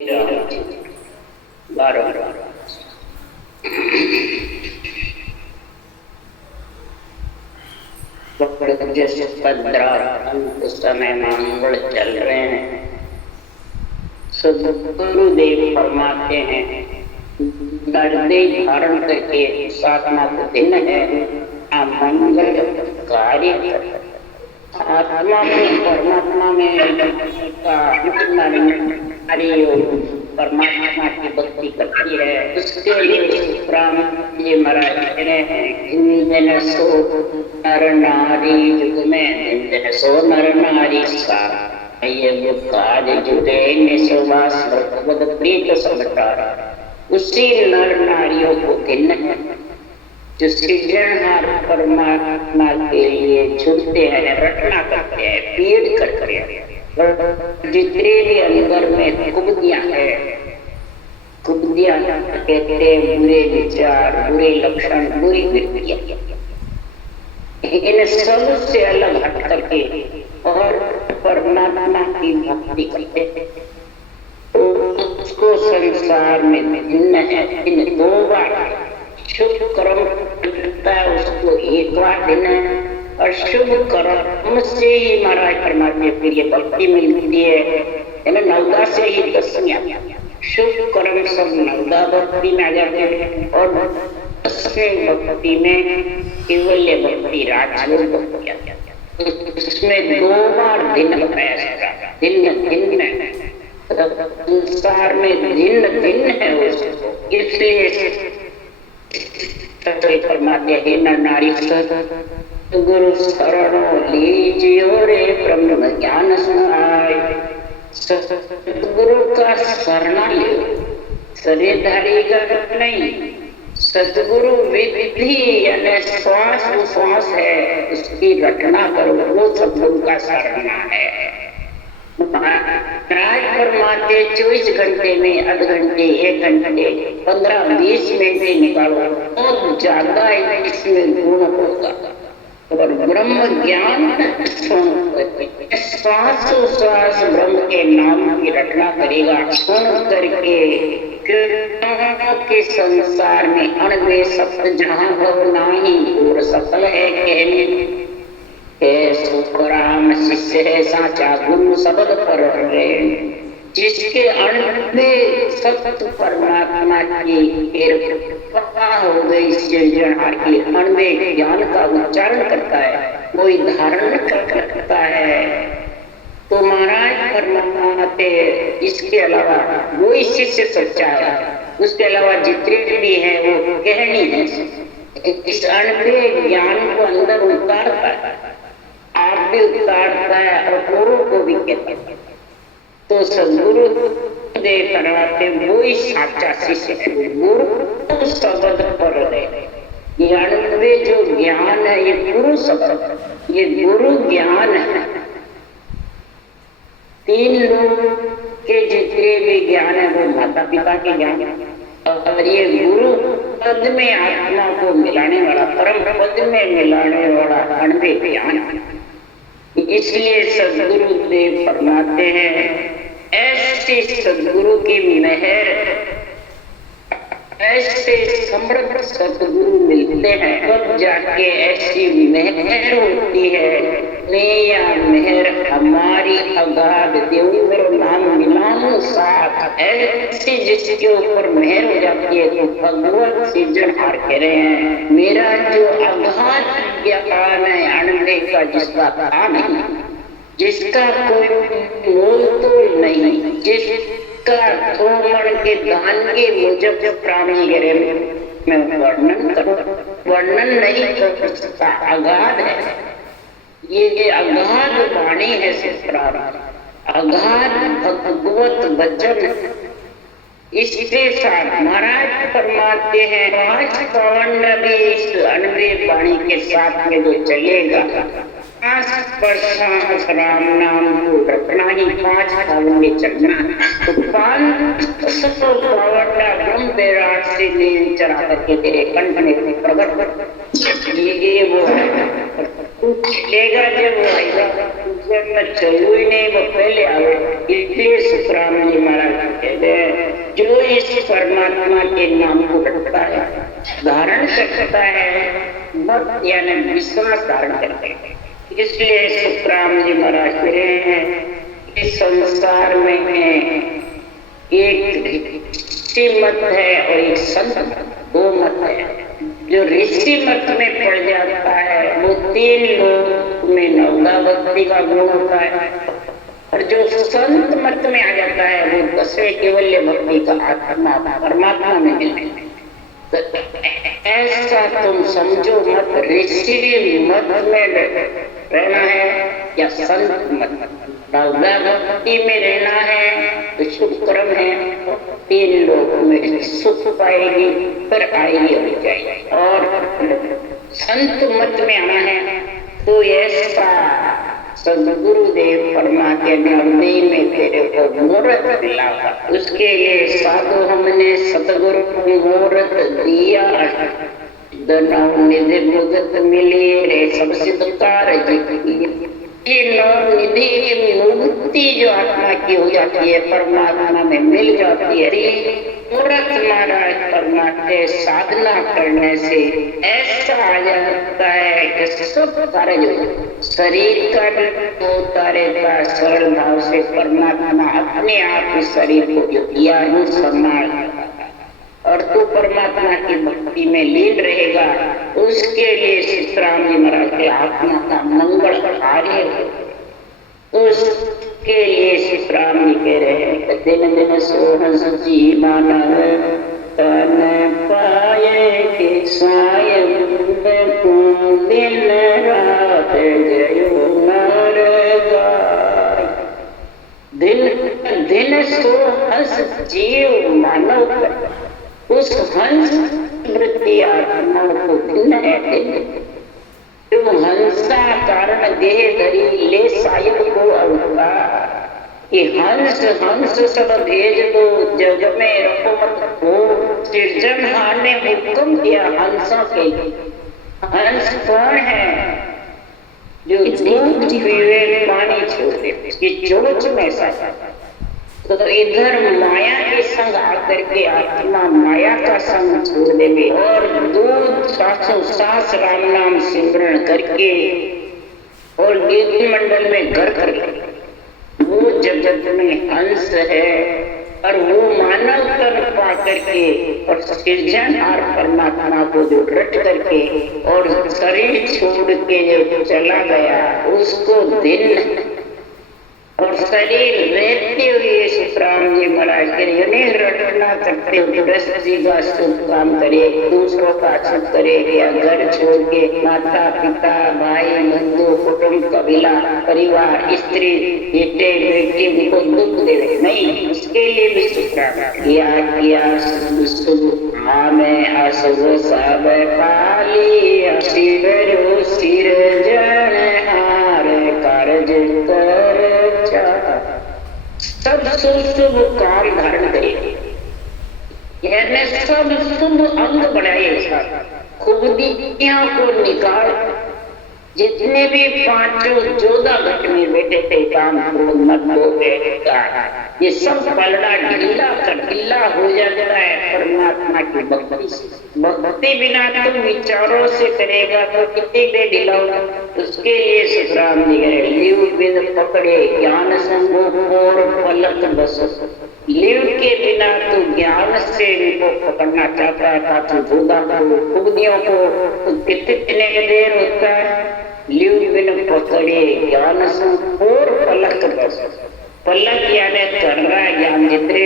जैसे 15 उस समय मंगल चल रहे हैं। सदगुरुदेव फरमाते हैं दर्दे धारण करके साधना को दिन है मंगल कार्य आत्मा में परमात्मा में परमात्मा की भक्ति करती है। उसके लिए ये महाराज कह रहे हैं सो नर नारी युग में सो नर नारी सा ये काज जुटे निसवास प्रीत समटारा। उसी नर नारियों को दिन है जो सृजनहार परमात्मा के लिए छुटते हैं, रटना करते हैं, पीड़ करते हैं। जितने भी अंदर में कुबदियां है, कुबदियां कहते हैं बुरे विचार, बुरे लक्षण, बुरी वृत्तियां, इन सब से अलग हट करके और परमात्मा की भक्ति करते हैं तो उसको संसार में भिन्न है। इन 2 बार शुभ कर्म करता है उसको 1 बार देना है और शुभ कर्म से ही महाराज परमात्मा फिर ये भक्ति मिलती है ना। 9 से ही 10 शुभ कर्म सब 9 भक्ति में आ जाते हैं और 10वें भक्ति में केवल भक्ति राजयोग भक्ति आ जाती है। उसमें 2 बार दिन बताया, दिन में संसार में दिन है उसको। इसलिए फरमाते हैं न नारी गुरु शरणो लीजियो रे ब्रह्म ज्ञान सुनाय। सतगुरु का शरणा लियो, शरीरधारी का नहीं। सतगुरु विधि यानी श्वास है उसकी रटना करो, वो सतगुरु का शरणा है। राज फरमाते 24 घंटे में आध घंटे, 1 घंटे, 15-20 मिनट निकालो बहुत ज्यादा इसमें गुण होगा। और ब्रह्म ज्ञान श्वास ब्रह्म के नाम की रटना करेगा। सुन करके के संसार में अणवे सत्य जहाँ भव नाही और सफल है कहने सुखराम शिष्य है साचा गुरु शब्द पर जिसके अणवे सत्य परमात्मा की हो गई सृजनहार की अणवे ज्ञान का उच्चारण करता है, कोई धारण करता है तो महाराज फरमाते इसके अलावा वही शिष्य सच्चा है, उसके अलावा जितने भी है वो कह नहीं है। इस अणवे ज्ञान को अंदर उतारता है, आप भी उतारता है और औरों को भी कहते हैं। तो सदगुरु देव करवाते वो ही साचा शिष्य है। गुरु शब्द पर ये अणवे जो ज्ञान है ये गुरु शब्द, ये गुरु ज्ञान है। 3 लोग के जितने भी ज्ञान है वो माता पिता के ज्ञान और ये गुरु पद में आत्मा को मिलाने वाला, परम पद में मिलाने वाला अणवे ज्ञान है। इसलिए सदगुरु देव फरमाते हैं ऐसे सदगुरु की मेहर, ऐसे समृद्ध सदगुरु मिलते हैं तब जाके ऐसी मेहर होती है। या मेहर हमारी अगाध देवी मेरा नाम मिलाऊं साथ, ऐसी जिसके ऊपर मेहर हो जाती है तो भगवत सृजनहार कह रहे हैं मेरा जो अगाध ज्ञान है अणवे का जिसका था नहीं, जिसका कोई मोल तोल नहीं, जिसका थोमण के दान के मुजब प्राणी गिरे मैं वर्णन नहीं कर सकता। अगाध है ये अगाध वाणी है, अगाध भगवत वचन। इसके साथ महाराज फरमाते हैं 5 पावन भी इस अणवे वाणी के साथ में जो चलेगा राम नाम को रखना ही 5 पावन में चलना। तो 500 पावन ब्रह्म विराट से नील चढ़ा करके तेरे कंठ में प्रकट ये वो लेगा जब वो आएगा चलू ही नहीं वो पहले आवे। इसलिए सुखराम जी महाराज कहते जो इस परमात्मा के नाम को रखता है, धारण करता है, भक्त यानी विश्वास धारण करते हैं। इसलिए सुखराम जी महाराज कह रहे हैं इस संसार में एक ऋषि मत है और एक संत मत, दो मत है। जो ऋषि मत में पड़ जाता है वो 3 लोग में नवदा भक्ति का गुण होता है, और जो संत मत में आ जाता है वो 10वें केवल्य भक्ति का आत्मा परमात्मा में मिलने। तो ऐसा तुम समझो मत, ऋषि मत में रहना है या संत मत, नवदा भक्ति में रहना है तो शुभ कर्म है, 3 लोग में सुख पाएगी, फिर आएगी और जाएगी। और संत मत में आना है तो ऐसा सदगुरुदेव परमात्मा नवदे में तेरे को मुहूर्त दिलावा। उसके लिए साधु हमने सतगुरु को मुहूर्त दिया, नवनिधि भुगत मिली रे सब सिद्धकार ये नवनिधि की मुक्ति जो आत्मा की हो जाती है, परमात्मा में मिल जाती है। मुहूर्त महाराज परमात्मा साधना करने से ऐसा आ जाता है कि सब कार्य जो शरीर का होता रहता है, सरल भाव से परमात्मा अपने आप ही शरीर को जो दिया है सम्मान, और तू परमात्मा की भक्ति में लीन रहेगा। उसके लिए सीताराम जी महाराज के आत्मा का मंगल कार्य हो। उसके लिए सीताराम जी कह रहे हैं दिन दिन सोहस जी मानव तन पाए के सायं दिन रात जयो नर गाय। दिन दिन सोहस जीव मानव उस हंस वृत्ति आत्मा को भिन्न है। जो हंसा कारण देह धरी ले सायक को अवतार। ये हंस हंस सब भेज दो जग में रखो मत हो। सृजनहार ने हुक्म किया हंसों के। हंस कौन है? जो दूध पीवे पानी छोड़े, इसकी चोंच में सा। तो इधर माया के संग आकर के आत्मा माया का संग छोड़ देवे और दूध सासों सास राम नाम सिमरण करके और गिर मंडल में घर कर वो जगत में हंस है और वो मानव तन पा करके और सृजनहार परमात्मा को जो रट करके और शरीर छोड़ के जो चला गया उसको दिन और शरीर रहते हुए सुखराम जी महाराज के नहीं रटना करते हुए दृष्टि जी का शुभ काम करे, दूसरों का शुभ करे, या घर छोड़ के माता पिता भाई बंधु कुटुंब कबीला परिवार स्त्री बेटे बेटी उनको दुख दे नहीं। उसके लिए भी सुखराम किया शुभ हमें अशुभ सब पाली शिवरो सिर जन हार कार्य कर सब शुभ काम धारण करे, यानी सब शुभ अंग बनाए, खूबियों को निकाल। जितने भी 5-14 घट में बैठे थे काम क्रोध मत ये सब पलड़ा ढीला हो जाता है परमात्मा की भक्ति से। भक्ति बिना तुम विचारों से करेगा तो कितनी देर ढीला होगा। उसके लिए सुखराम जी गए लिव बिन पकड़े ज्ञान संभोग और पलक बस। लिव के बिना तू ज्ञान से इनको पकड़ना चाहता है ताकि दूधा को खुदियों को कितने देर होता है। लिव बिन पकड़े ज्ञान संभोग और पलक बस। पलक यानी कर रहा है ज्ञान जितने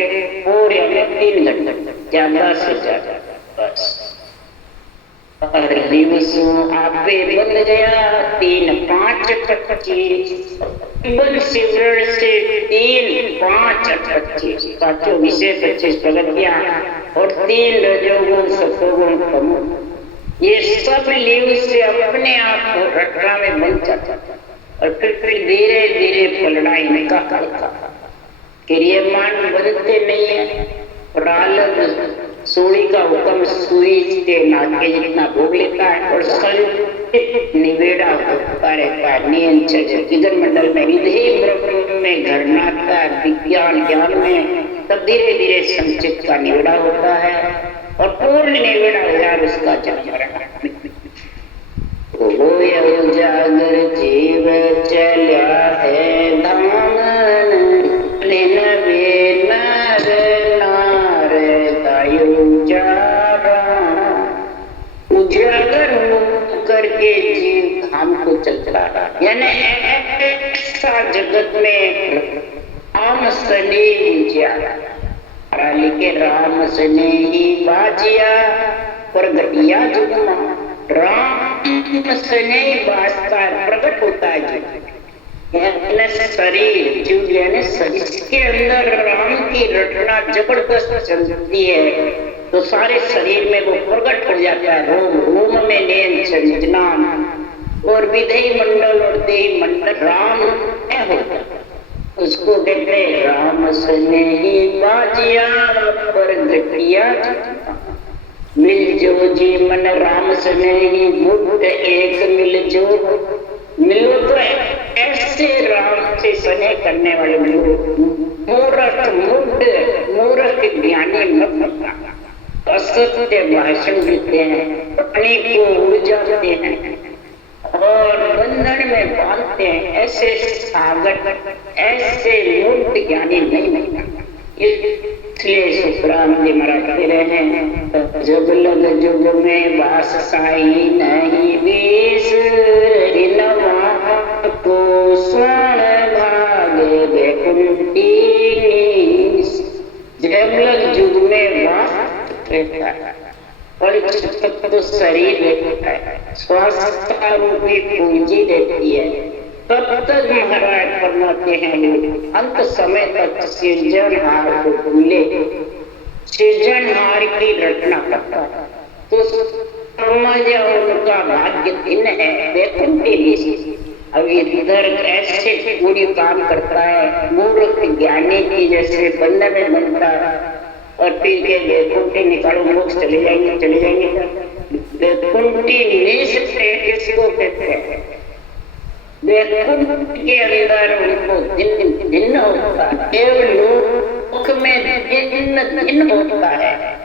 और यानी 3 घंटे ज्यादा से ज्यादा बस। और लिवसु आपे बन गया 3-5-25 बन सिमरण से 3-5-25 पांचों विषय 25 प्रगतियां और 3 रजोगुण सतोगुण तमोगुण। ये सब लिव से अपने आप रटना में बन जाता और फिर धीरे धीरे पलड़ा इनका करता क्रियमान बनते नहीं है। प्रारब्ध सोड़ी का हुक्म सुई के नाके जितना भोग लेता है और निवेड़ा होता रहता है। नियंत्रण मंडल में विधेय ब्रह्म में घरनाता विज्ञान ज्ञान में तब धीरे धीरे संचित का निवेड़ा होता है और पूर्ण निवेड़ा हो जाए उसका जन्म मरण उजागर जीव चल्या है धामन नर नार उजागर करके जीव धाम को चलता यानी ऐसा जगत में राम सने उजियारा लिखे राम सने ही बाजिया पर घटिया जुगमा राम सने बाजता प्रकट होता है शरीर जीव यानी इसके अंदर राम की रटना जबरदस्त चलती है तो सारे शरीर में वो प्रकट हो जाता है। रोम रोम में नैन संजना और विधेय मंडल और देह मंडल राम है होता उसको कहते राम सने ही बाजिया पर घटिया मिल जो जी मन राम सने ही मुक्त एक मिल जो मिलो तो ऐसे राम से स्नेह करने वाले मूर्ख मूर्ख ज्ञानी मत असत्य भाषण देते हैं अनेकों उड़ जाते हैं और बंधन में बांधते हैं ऐसे सागर ऐसे मूर्ख ज्ञानी नहीं इसलिए सुखराम जी महाराज कह रहे हैं जब लग जुग में वास साई नहीं बीस को स्वर्ण भागे बैकुंठी जब लग जुग में वास रहता है और तो शरीर रहता है स्वास्थ्य रूपी पूंजी रहती है तब तक महाराज फरमाते हैं अंत समय तक सृजनहार को भूले सृजनहार की रचना करता है तो समझ उनका भाग्य दिन है वैकुंठी निधि। अब इधर ऐसे पूरी काम करता है मूर्ख ज्ञानी की जैसे बंधन में बनता और फिर के वैकुंठी निकालो मोक्ष चले जाएंगे वैकुंठी निधि से इसको कहते हैं वैकुंठ के अंदर उनको दिन होता है केवल लोक में दिन होता है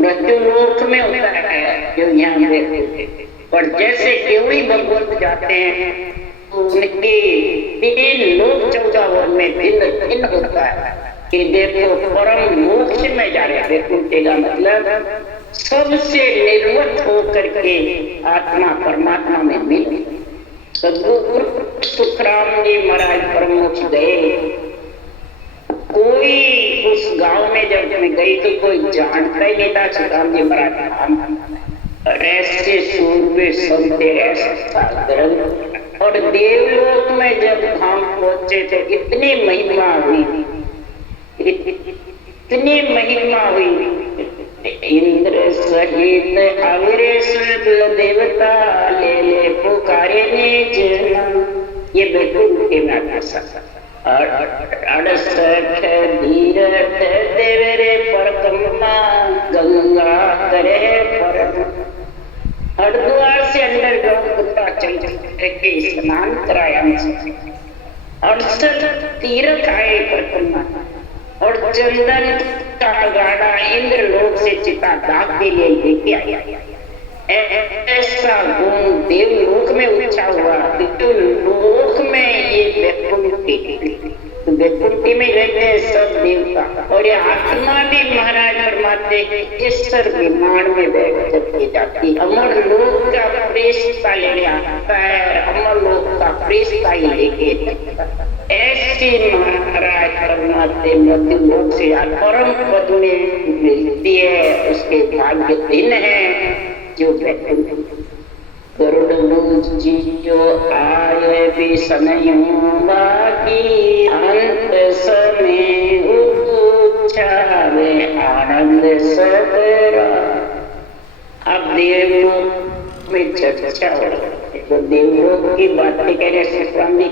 मृत्यु लोक में होता है जो यहाँ देखते पर जैसे केवड़ी भगवंत जाते हैं तो उनके 3 लोक 14 वन में दिन होता है कि देखो परम मोक्ष में जा रहे वैकुंठ का मतलब सबसे निर्वत होकर के आत्मा परमात्मा में मिल सदगुरु सुखराम जी महाराज परम मोक्ष गए कोई उस गांव में जब मैं गई तो कोई जानता ही नहीं था सुखराम जी महाराज ऐसे सूर्य सबसे ऐसा और देवलोक में जब धाम पहुंचे तो इतनी महिमा हुई इंद्र सहित अवरेश देवता ले पुकारे निज ये वैकुंठ के नाथ और 68 धीरथ देवरे परकम्मा गंगा करे परम हरिद्वार से अंडरग्राउंड गंगा चल के स्नान कराया 68 तीर्थ आए परकम्मा और चंदन का गाड़ा इंद्र लोक से चिता दाग के लिए लेके आया ऐसा गुण देवलोक में उठा हुआ लोक में ये वैकुंठी में रहते सब देवता और ये आत्मा भी महाराज फरमाते ईश्वर विमान में बैठ करके जाती अमर लोक का प्रेषता लेने आता है अमर लोक का प्रेषता ही लेके ऐसी महाराज फरमाते मृत्यु लोक से परम पद में मिलती है उसके भाग्य दिन है जो गरुड़ जी जो आए भी समय बाकी अंत समय उछावे आनंद सबरा। अब देवलोक में चर्चा हो रही तो देवलोक की बातें कहने से स्वामी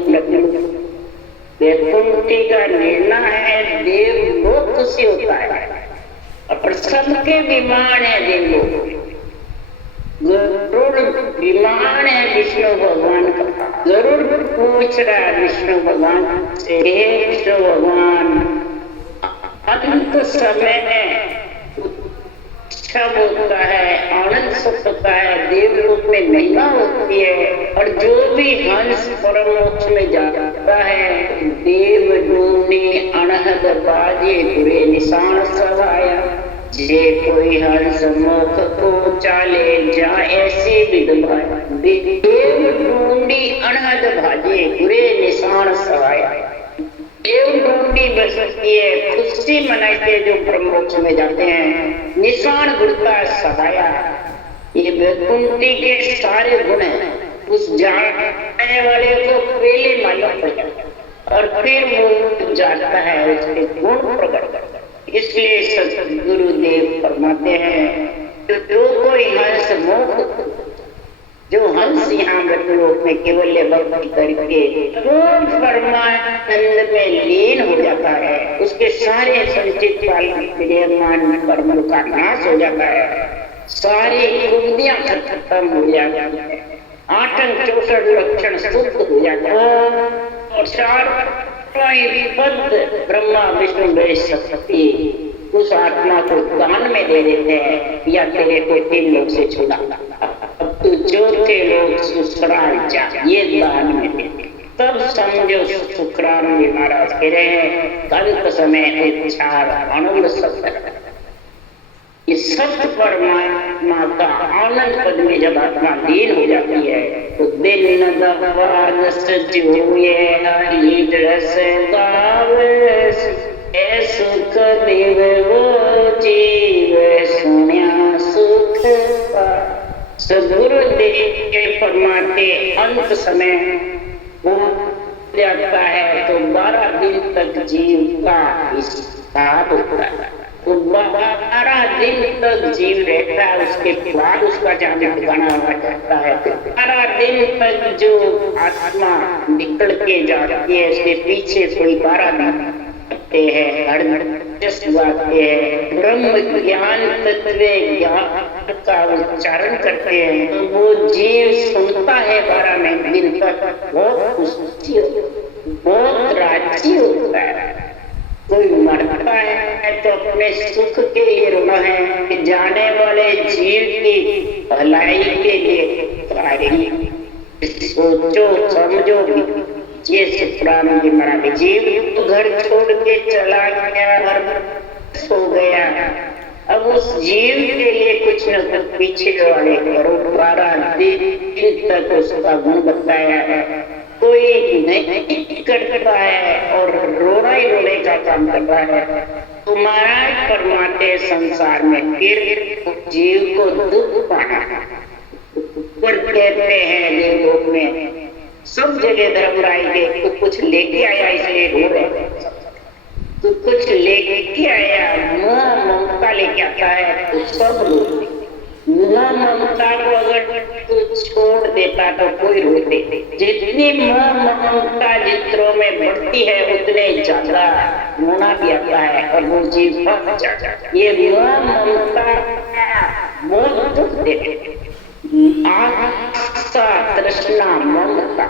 वैकुंठी का निर्णय है देवलोक से होता है और सबके विमान है देवलोक गरुड़ विमान है विष्णु भगवान का गरुड़ पूछ रहा है विष्णु भगवान से विष्णु भगवान अंत समय उत्सव होता है, आनंद सुख होता है, देवलोक में महिमा होती है। और जो भी हंस परम मोक्ष में जाता है, देव डूने अनहद बाजे बुरे निशान सवाया। जे कोई हंस मोख को चाले जा ऐसे विधवा, देव डूंडी अनहद भाजे बुरे निशान सवाया। देव ढूंढी बसती है, खुशी मनाते जो ब्रह्मोक्ष में जाते हैं, निशान गुड़ता सहाया। ये वैकुंठी के सारे गुण उस जानने वाले को पहले मालूम पड़ जाता और फिर वो जाता है उसके गुण प्रकट करता। इसलिए सद्गुरुदेव फरमाते हैं जो कोई हंस मोख, जो हंस यहाँ ब्रह्मलोक में केवल भक्ति करके पूर्ण परमानंद में लीन हो जाता है, उसके सारे संचित मान कर्मों का नाश हो जाता है, सारी कुंडियां खत्म हो जाती है, आठन 64 लक्षण शुद्ध हो जाता है और चार पद ब्रह्मा विष्णु महेश शक्ति उस आत्मा को दान में दे देते हैं, या तेरे को 3 लोग से छुड़ा, अब तू जो थे लोग सुसराल जा, ये दान में देते। तब समझो शुक्रान जी महाराज कह रहे हैं अंत समय उच्चार आनंद सत्य। इस सत्य परमात्मा का आनंद पद में जब आत्मा लीन हो जाती है तो दिन दवान सजोए हरि रस गावे, सुख देव वो जीव सुन्या सुख पा। सद्गुरुदेव के फरमाते अंत समय हो जाता है तो 12 दिन तक जीव का हिसाब होता है, तो 12 दिन तक जीव रहता है, उसके बाद उसका जहाँ ठिकाना हुआ जाता है। 12 दिन तक जो आत्मा निकल के जाती है उसके पीछे कोई 12 दिन हैं, ब्रह्म ज्ञान तत्व ज्ञान का उच्चारण करते हैं, तो वो जीव सुनता है 12 दिन तक, बहुत खुशी बहुत राजी होता है। कोई मरता है तो अपने सुख के लिए रोना है कि जाने वाले जीव की भलाई के लिए कार्य सोचो समझो। ये सुखराम जी महाराज जीव घर छोड़ के चला गया और सो गया, अब उस जीव के लिए कुछ न कुछ पीछे वाले करो। 12 दिन तक उसका गुण बताया है, कोई नहीं करता है और रोना ही रोने का काम कर रहा है। तुम्हारा परमात्मा संसार में फिर जीव को दुख पाना पर कहते हैं देवलोक में सब जगह धर्मराय के तो कुछ लेके आया इसलिए रो रहे, तो कुछ लेके आया मोह ममता लेके आता है तो सब रोते। मोह ममता को अगर तू छोड़ देता तो कोई रोते। जितनी मोह ममता चित्रों में बढ़ती है उतने ज्यादा रोना भी आता है और वो जीव भाग जाता है। ये मोह ममता बहुत दुख देते। आस्था तृष्णा ममता,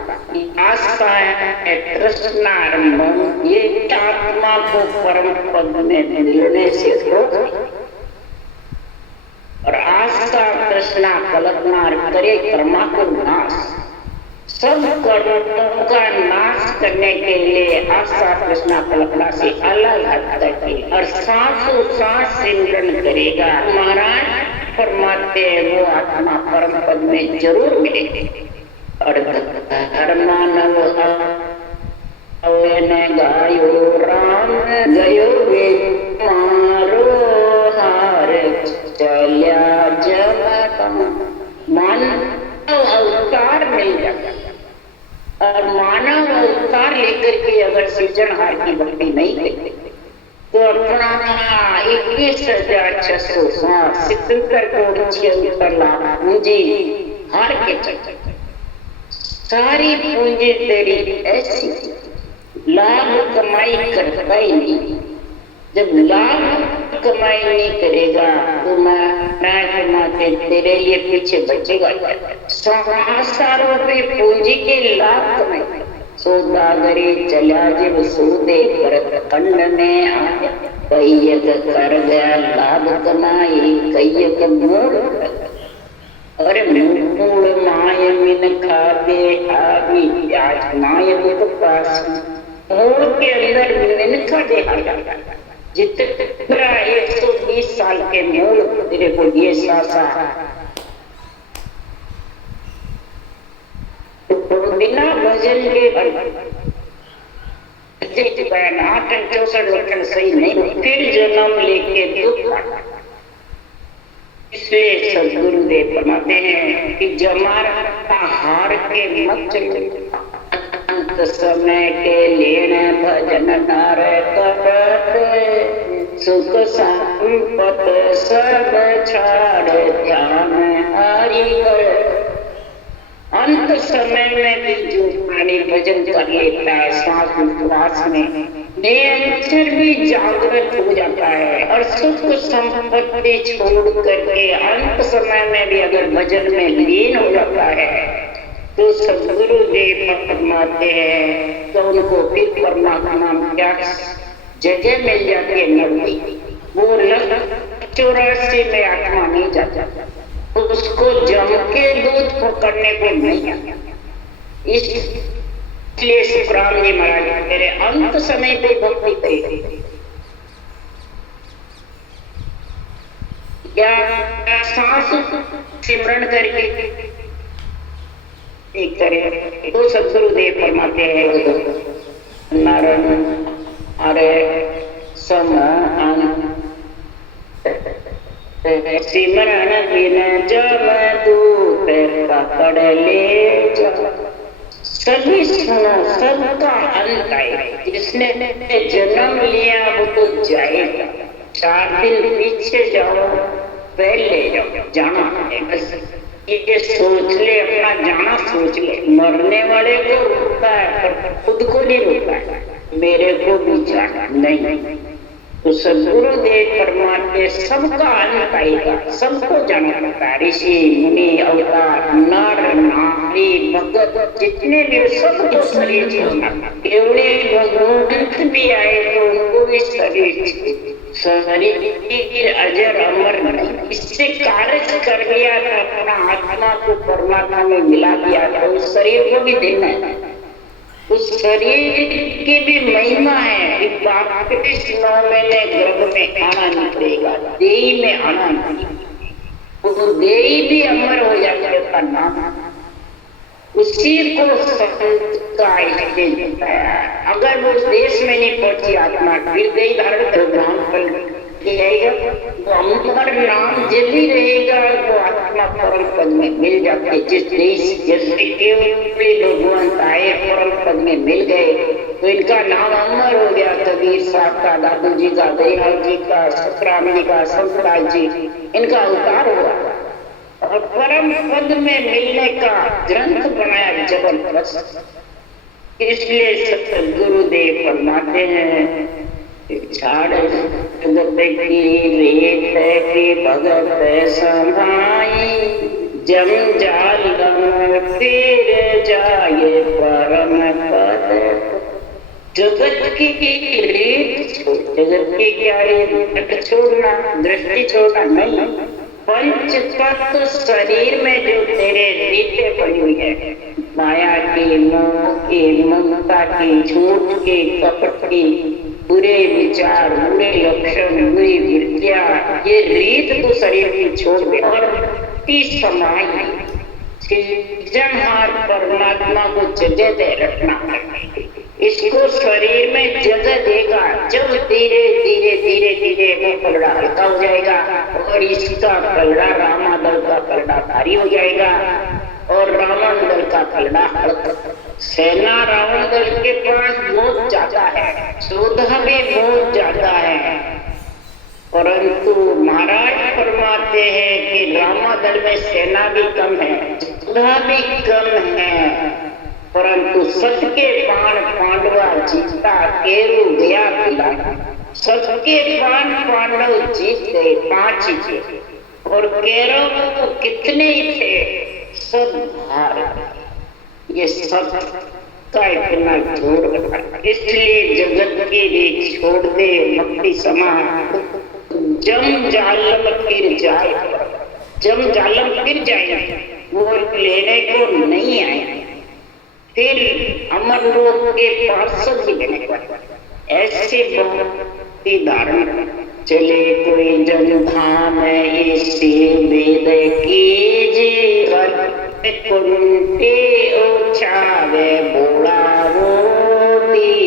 आस्था है तृष्णा मम, ये आत्मा को परम पद में मिलने से रोक, और आस्था तृष्णा कल्पना करे कर्मा को नाश। सब कर्मों का नाश करने के लिए आस्था तृष्णा कल्पना से अलग हटके और सांसों सांस सिमरन करेगा। महाराज फरमाते वो आत्मा परम पद में जरूर मिलेगी। और धर्मानव गायो राम गयो वे मारो हार चलिया जगत, मानव अवतार मिल जाता और मानव अवतार लेकर के अगर सृजनहार की भक्ति नहीं करते तो अपना 21,607 77 करोड़ 76 लाख पूंजी हार के चक्कर, सारी पूंजी तेरी ऐसी लाभ कमाई करता ही नहीं। जब लाभ कमाई नहीं करेगा तो मैं तेरे लिए पीछे बचेगा। 100 रुपए पूंजी के लाभ कमाई, सौदागरी चला जब सूदे भरत खंड में आया, कैयक कर गया लाभ कमाई, कैयक मूल अरे मूल माय मिन खादे आदि प्याज माय के पास मूल के अंदर मिन खादे आया, जितना 120 साल के मूल तेरे को ये सासा बिना भजन के 64 लक्षण सही नहीं, फिर जन्म लेके दुख। इसलिए सदगुरुदेव फरमाते हैं कि जमारा हार के मत चलो, अंत समय के लेने भजन नार करत, सुख संपत सब छाड़ ध्यान हरि कर। अंत समय में भी जो प्राणी भजन कर लेता है, श्वास विश्वास में निरंतर भी जागृत हो जाता है और सुख संपत्ति छोड़ करके अंत समय में भी अगर भजन में लीन हो जाता है, तो सदगुरुदेव फरमाते हैं तो उनको फिर परमात्मा क्या जगह मिल जाती है, नरक। वो 84 में आत्मा नहीं जाता, उसको जम के दूध पकड़ने को नहीं आता। इसलिए सुखराम जी महाराज मेरे अंत समय पे भक्ति करेगी क्या सांस सिमरण करके एक करे तो सदगुरुदेव फरमाते हैं नारायण अरे सम सिमरण बिन जब दूत पकड़ ले जा। सभी सुनो, सबका अंत आएगा। जिसने जन्म लिया वो तो जाएगा। 4 दिन पीछे जाओ, पहले जाओ, जाना है बस। ये सोच ले, अपना जाना सोच ले। मरने वाले को रोकता है पर खुद को नहीं रोकता है, मेरे को भी जाना नहीं। तो सदगुरुदेव परमात्मा सबका अंत आएगा, सबको जाना पड़ता है। ऋषि मुनि अवतार नर नारी भगत जितने भी सबको शरीर छोड़ना। केवड़े भगवंत भी आए तो उनको भी शरीर अजर अमर नहीं। इससे कार्य कर लिया था, अपना आत्मा को परमात्मा में मिला दिया था, उस शरीर को भी देना है। उस शरीर की भी महिमा है कि 9 महीने गर्भ में आना नहीं पड़ेगा, देही में आना नहीं, वो देही भी अमर हो जाता है। उसका नाम उसी को संत का बताया। अगर वो उस देश में नहीं पहुंची आत्मा, फिर देही धारण कर ग्रहण कर जाएगा, तो अमर नाम जब भी रहेगा वो आत्मा परम पद में मिल जाती है। जिस देश जैसे केवल भगवंत आए परम पद में मिल गए तो इनका नाम अमर हो गया। कबीर साहब का, दादू जी का, दयाल जी का, सुखराम जी का, संतराज जी, इनका अवतार हुआ और परम पद में मिलने का ग्रंथ बनाया जबरदस्त। इसलिए सतगुरुदेव फरमाते हैं झाड़ जगत की रेत की भगत समाई, जम जाल फिर जाए परम पद। जगत की रेत छोड़, जगत की क्या रेत छोड़ना, दृष्टि छोड़ना नहीं। पंच तत्व शरीर में जो तेरे रीतें पड़ी हुई है, माया की, मोह की, ममता की, झूठ की, कपट की, बुरे विचार, बुरे लक्षण, बुरी वृत्तियां, ये रीत तो शरीर की छोड़ दे और समाई सृजनहार परमात्मा को जगह दे रखना। इसको शरीर में जगह देगा जब धीरे धीरे धीरे धीरे वो पलड़ा हल्का हो जाएगा और इसका पलड़ा रामादल का पलड़ा भारी हो जाएगा और रावण दल का पलड़ा हल्का। सेना रावण दल के पास बहुत ज्यादा है, योद्धा भी बहुत ज्यादा है, परंतु महाराज फरमाते हैं कि रामा दल में सेना भी कम है, योद्धा भी कम है, परंतु सबके बाण पांडवा जीता, केरु गया पिला। सबके बाण पांडव जीत गए, 5 ही थे और केरव कितने ही थे, सब हार। ये सब का इतना जोर, इसलिए जगत के लिए छोड़ दे भक्ति समा, जम जालम फिर जाए, जम जालम फिर जाए, वो लेने को नहीं आए, फिर अमर लोक के पार्षद ही बने, ऐसे भक्ति धारण चले कोई जन धाम ऐसे वेद कीजिए, कुंटे उछावे बोला बोली।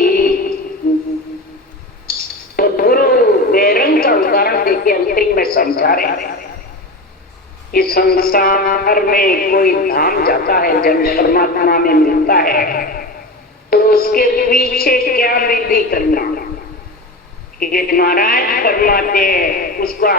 तो गुरु बेरंग का उदाहरण देके अंतिम में समझा रहे हैं कि संसार में कोई धाम जाता है, जन परमात्मा में मिलता है, तो उसके पीछे क्या विधि करना, कि नारायण फरमाते हैं उसका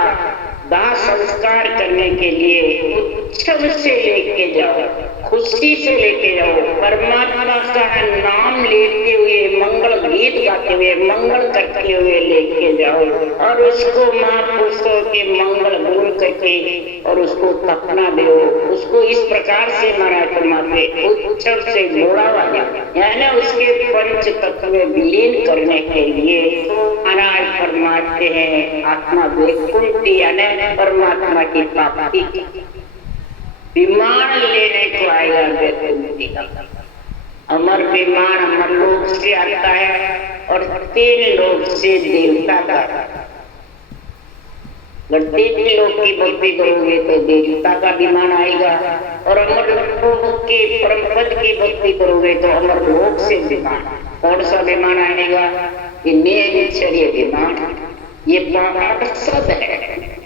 दाह संस्कार करने के लिए उत्सव से लेके जाओ, खुशी से लेके जाओ, परमात्मा का नाम लेते हुए, मंगल गीत गाते हुए, मंगल करते हुए लेके जाओ, और उसको महापुरुषों के मंगल बोल करके और उसको तपना दो, उसको इस प्रकार से महाराज फरमाते उत्सव से जोड़ा जाए, यानी उसके पंच तत्व में विलीन करने के लिए महाराज फरमाते हैं आत्मा वैकुंठी यानी परमात्मा की प्राप्ति, विमान लेने को आएगा वैकुंठी का। अमर विमान अमर लोक से आता है और 3 लोक से देवता का। अगर 3 लोक की भक्ति करोगे तो देवता का विमान आएगा, और अमर लोक के परम पद की भक्ति करोगे तो अमर लोक से विमान। कौन सा विमान आएगा? ये नेचर्य विमान, ये पार्षद है।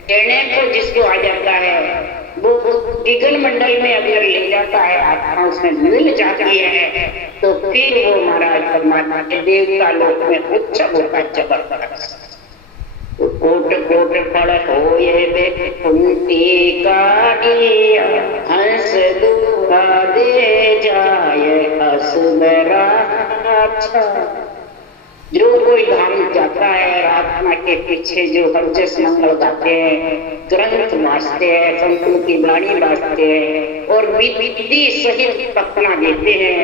कहने को जिसको आ जाता है वो गगन मंडल में अगर ले जाता है, आत्मा उसमें मिल जाती है, तो फिर वो महाराज परमात्मा के देवता लोक में उत्सव होता है जबरदस्त। कोट कोट फल होए वैकुंठी काढ़ी, हंस दुआ दे जाए असुबरा अच्छा। जो कोई धाम जाता है, आत्मा के पीछे जो हरजस मंगल गाते हैं, ग्रंथ वाचते हैं, संतों की वाणी बांटते हैं और विधि सहित पकना देते हैं,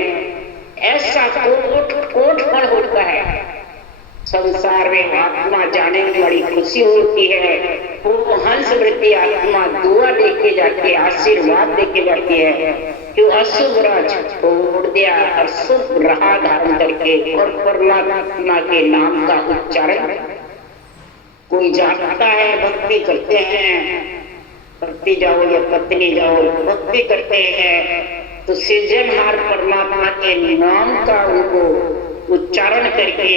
ऐसा कोट कोट फल होता है। संसार में आत्मा जाने में बड़ी खुशी होती है, वो हंस वृत्ति आत्मा दुआ देके जाती है, आशीर्वाद देके जाती है कि अशुभ राज छोड़ दिया और शुभ राह धारण करके और परमात्मा के नाम का उच्चारण। कोई जाता है, भक्ति करते हैं, पति जाओ या पत्नी जाओ, भक्ति करते हैं तो सृजनहार परमात्मा के नाम का उनको उच्चारण करके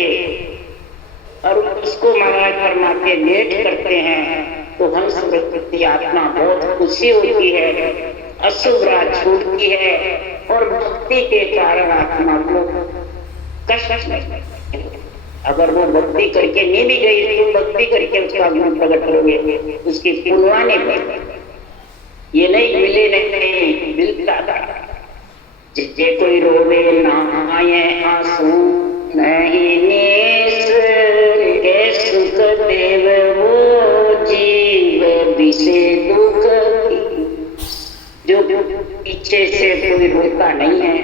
और उसको महाराज परमात्मा लेट करते हैं, तो हंस वृत्ति आत्मा बहुत खुशी होती है, अशुभ राह छूटती है और भक्ति के कारण आत्मा को कष्ट नहीं। अगर वो भक्ति करके नहीं भी गई, तो भक्ति करके उसका गुण प्रकट करोगे, उसकी पुनवाने पर ये नहीं मिले नहीं मिलता था। जिसे कोई रोवे ना आए आंसू नहीं नेस के सुख देव वो जीव विषे दुख। जो पीछे से कोई रोता नहीं है,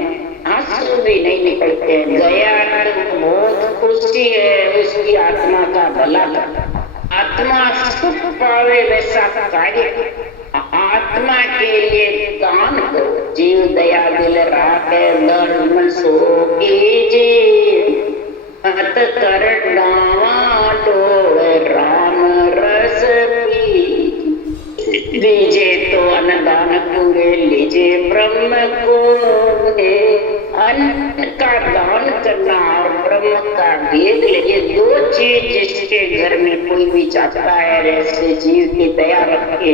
आंसू भी नहीं निकलते हैं, गया तो बहुत खुशी है, उसकी आत्मा का भला करता, आत्मा सुख पावे वैसा कार्य आत्मा के लिए दान करो। जीव दया दिल राखे धर्म सो कीजिए, अत कर डावा डोल राम रस लीजे तो अन्नदान पूरे लीजे ब्रह्म को दे। अन्न का दान करना और ब्रह्म का भेद, ये 2 चीज जिसके घर में कोई भी चाहता है, ऐसे जीव की दया रखे,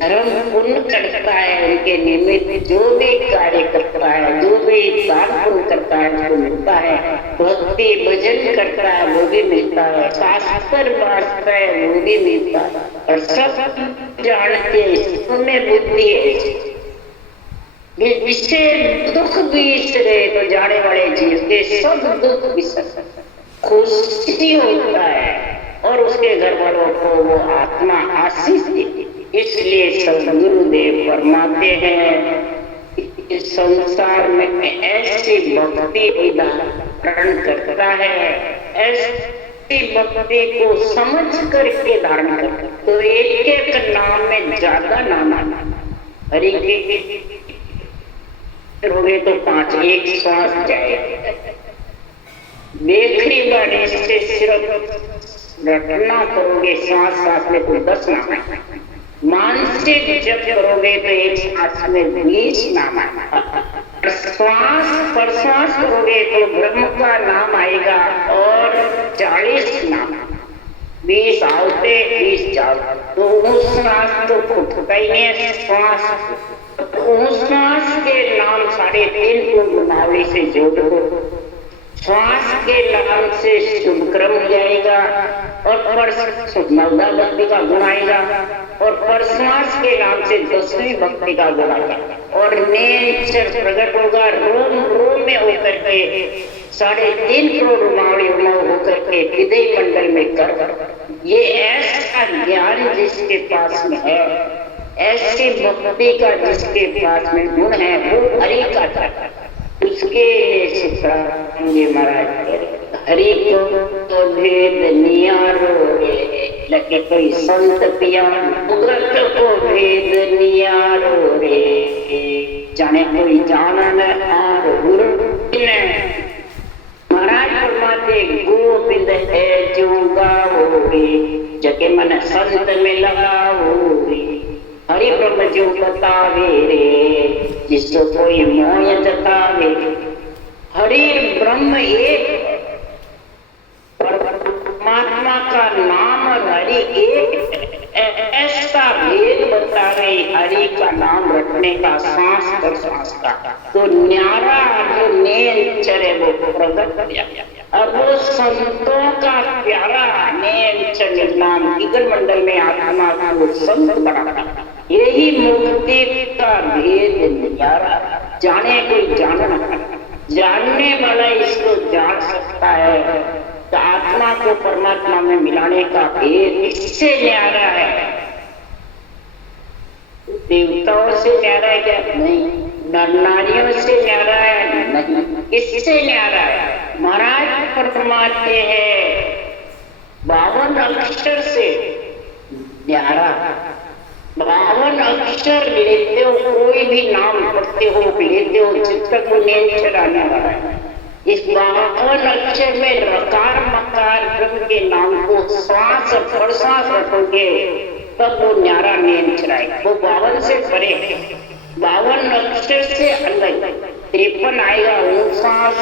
धर्म पुण्य करता है, उनके निमित्त जो भी कार्य करता है, जो भी दान पुण्य करता है उसको मिलता है, भक्ति भजन करता है वो भी मिलता है, शास्त्र बांटता है वो भी मिलता है, और सब जानते इसमें बुद्धि है। विषय दुख बिसरे तो जाने वाले जीव के सब दुख बिसर खुशी होता है और उसके घर वालों को वो आत्मा आशीष देती। इसलिए सदगुरुदेव फरमाते हैं इस संसार में ऐसी भक्ति धारण करता है, ऐसी भक्ति को समझ करके धारण करता है। तो एक एक नाम में ज्यादा नाम आना, हरि के करोगे तो 5, एक श्वास जाएगा। देखनी बाणी से सिर्फ रटना करोगे श्वास सांस में तो 10 नाम है। मानसिक जप करोगे तो एक श्वास में 20 नाम आएगा। श्वास प्रश्वास करोगे तो ब्रह्म का नाम आएगा और 40 नाम, 20 आवते 20 जाओ। तो उस श्वास तो फुटता ही है श्वास, उस श्वास के नाम 3.5 को गुनावली से जोड़ो। श्वास के नाम से शुभ क्रम जाएगा और नवदा भक्ति का गुण आएगा और प्रश्वास के नाम से 10वीं भक्ति का गुण आएगा और नेचर प्रकट होगा रोम रोम में होकर के 3.5 करोड़ मावड़ी होकर के हृदय मंडल में कर। ये ऐसा ज्ञान जिसके पास में है, ऐसी भक्ति का जिसके पास में गुण है, वो हरि का था। उसके सिखाएंगे महाराज, हरि को भेद नियारो रे, लगे कोई संत पिया भगत को भेद नियारो रे, जाने कोई जानन आर गुरु ने। महाराज फरमाते गोविंद है जो गाओ रे, जगे मन संत में लगाओ रे, हरि ब्रह्म जो बतावे रे, जिसको कोई मोह जतावे। हरि ब्रह्म एक, परमात्मा का नाम हरि एक, ऐसा भेद बता रहे हरि का नाम रखने का, सांस पर सांस का। तो न्यारा जो नेचर है वो प्रकट किया और वो संतों का प्यारा नेचर नाम इगल मंडल में आत्मा का वो संत बना। यही मुक्ति का भेद न्यारा, जाने कोई जानना, जानने वाला इसको जान सकता है। तो आत्मा को परमात्मा में मिलाने का भेद इससे न्यारा है। देवताओं से न्यारा है क्या? नहीं। नर नारियों से न्यारा है? नहीं। इससे न्यारा है। महाराज फरमाते हैं 52 अक्षर से न्यारा। 52 अक्षर लेते हो, कोई भी नाम पढ़ते हो, लेते हो, जिस तक वो नेचर आने वाला है। इस 52 अक्षर में रकार मकार ब्रह्म के नाम को श्वास प्रश्वास रखोगे तब वो न्यारा नेचर आएगा। वो 52 से परे है, 52 अक्षर से अलग। 53 आएगा श्वास,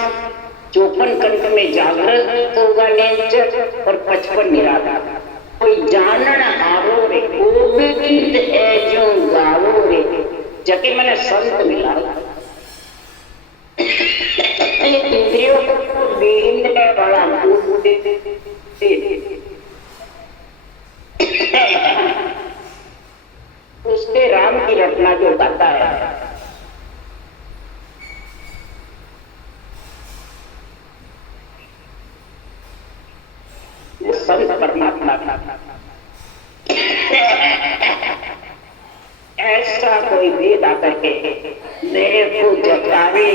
54 कंठ में जागृत होगा नेचर और 55 निराधार। कोई जानन हारो रे, गोविंद है जो गावो रे, जके मैंने संत मिला। इंद्रियों को बीनने वाला उसके राम की रचना जो गाता है, संत परमात्मा था। ऐसा कोई भेद आकर के मेरे को जतावे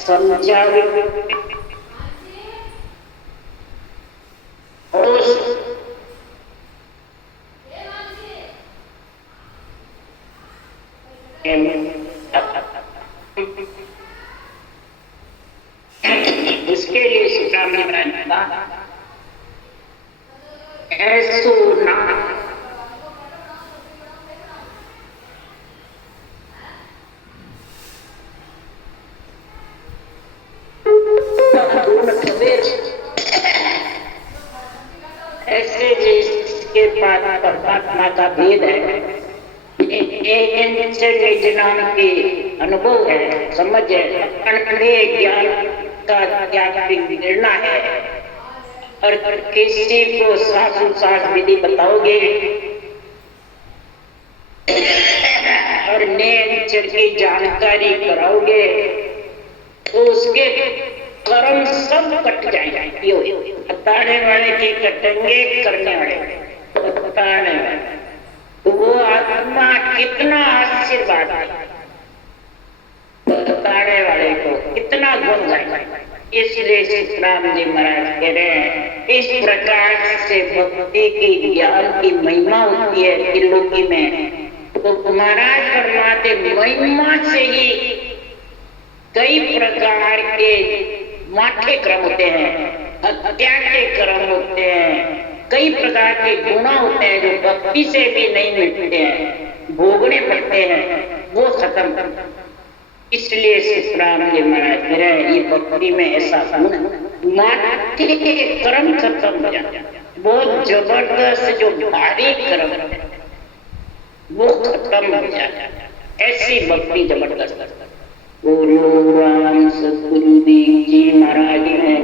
समझावे उसके लिए सुधाम ऐसो ना ऐसे जिसके पास परमात्मा का भेद है, नाम के अनुभव है, समझ है, ज्ञान का ज्ञान बिगड़ना है और किसी को साथ विधि बताओगे और नेचर की जानकारी कराओगे तो उसके कर्म सब कट जाएंगे। बताने वाले की कटेंगे, करने वाले बताने वाले। तो वो आत्मा कितना आशीर्वाद है। गुण गाए। इसलिए सीताराम जी महाराज कह रहे हैं इस प्रकार से भक्ति की ज्ञान की महिमा होती है त्रिलोकी में। तो महाराज फरमाते महिमा से ही कई प्रकार के माठे क्रम होते हैं, हत्या के क्रम होते हैं, कई प्रकार के गुण होते हैं जो भक्ति से भी नहीं मिटते हैं, भोगने पड़ते हैं, वो खत्म। इसलिए सीताराम जी महाराज कह रहे हैं ये भक्ति में ऐसा गुण माठे के क्रम खत्म हो जाते हैं, बहुत जबरदस्त जो भारी क्रम है वो खत्म हो जाता है। ऐसी भक्ति जबरदस्त। बोलो राम सतगुरुदेव जी महाराज ने